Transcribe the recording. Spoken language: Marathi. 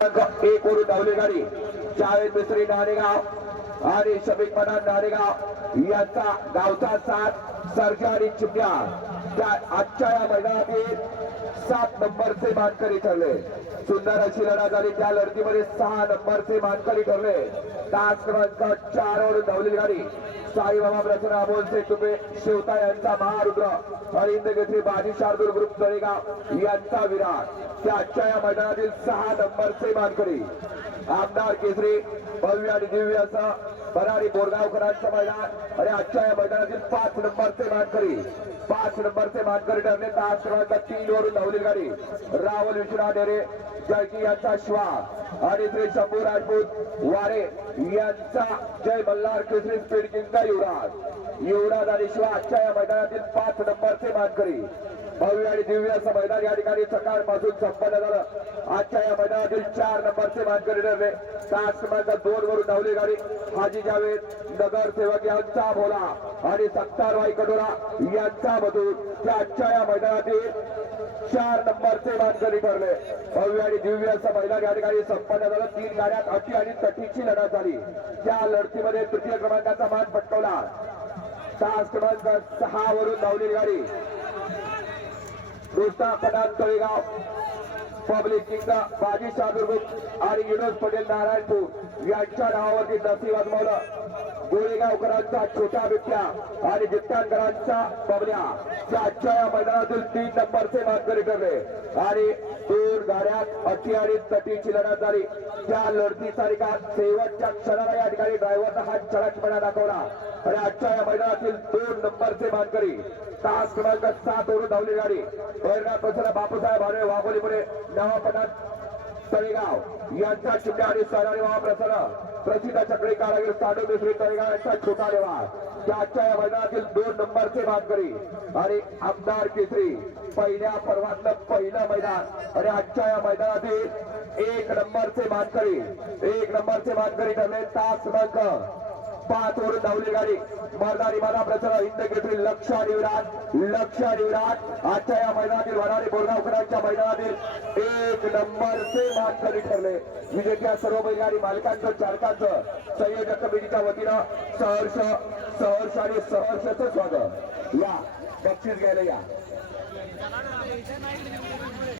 एक वरून धावली गाडी जावेद मिस्त्री नाणेगाव आणि शफिक पठाण नाणेगाव यांचा गावचा साथ सरकारी चिमण्या त्या आजच्या या मैदानातील 7 नंबरचे मानकरी ठरले। सुंदर अशी लढत झाली। त्या लढतीमध्ये 6 नंबरचे मानकरी ठरले। तास क्रमांक 4 वरून धावलेली गाडी साईबाबा प्रसन्न अमोलचे तुपे शिवता यांचा महारुद्र आणि इंदगेत्री बाजी शार्दूल ग्रुप तळेगाव यांचा विराट त्या आजच्या या मैदानातील 6 नंबरचे मानकरी आमदार केसरी भव्य आणि दिव्य असं भरारी बोरगावकरांचं मैदान आणि आजच्या या मैदानातील 5 नंबरचे मानकरी ठरले। तास क्रमांक 3 वरून धावलेली गाडी राहुल विश्वनाथ डेरे जळकी यांचा श्वास आणि श्री शंभू राजपूत वारे यांचा जय मल्हार केसरी स्पीड किंग युवराज आणि शिवा आजच्या या मैदानातील 5 नंबरचे मानकरी भव्य आणि दिव्य असं मैदान या ठिकाणी सकाळपासून संपन्न झालं। आजच्या या मैदानातील 4 नंबरचे मानकरी ठरले। तास क्रमांक 2 वरून धावली गाडी हाजी जावेद नगरसेवक यांचा भोला आणि सत्तारवाई कटोरा यांचा मधून त्या आजच्या या मैदानातील 4 नंबरचे मानकरी ठरले। भव्य आणि दिव्य असं मैदान या ठिकाणी संपन्न झालं। 3 गाड्यात अटी आणि तटीची लढत झाली। त्या लढतीमध्ये तृतीय क्रमांकाचा मान पटकावला। तास क्रमांक 6 वरून धावलेली गाडी दोस्ता पठाण तळेगाव पब्लिक किंग बाजी शार्दूल आणि विनोद पटेल नारायणपूर यांच्या नावावरती नसीब आजमावलं। गोळेगावकरांचा छोटा बिबट्या आणि जित्तांकरांचा बबल्या त्या आजच्या या मैदानातील 3 नंबरचे मानकरी ठरले आणि 2 गाड्यात अटी आणि तटीची लढत झाली। त्या लढतीचा निकाल शेवटच्या क्षणाला या ठिकाणी ड्रायव्हरचा हा चढकपणा दाखवला आणि आजच्या या मैदानातील 2 नंबरचे मानकरी तास क्रमांक 7 वरून धावली गाडी बैरनाथ प्रसन्न बापूसाहेब भारे वाघोलीपुणे नवापठाण तळेगाव यांचा चिमण्या आणि सहकारी महाप्रसन्न प्रसिद्ध चक्री कारागीर साडू मिस्त्री तळेगाव यांचा छोटा लेवा त्या आजच्या या मैदानातील 2 नंबरचे मानकरी आणि आमदार केसरी पहिल्या पर्वातलं पहिलं मैदान आणि आजच्या या मैदानातील 1 नंबरचे मानकरी ठरले। तास क्रमांक 5 वरून धावली गाडी मर्दानी मादा प्रसन्न इंदगेत्री लक्ष आणि विराट आजच्या या मैदानातील भरारी बोरगावकरांच्या मैदानातील 1 नंबरचे मानकरी ठरले। विजेत्या सर्व बैलगाडी मालकांचं चालकांचं संयोजक कमिटीच्या वतीनं सहर्ष आणि सहर्षचं स्वागत। या बक्षीस घ्यायला या।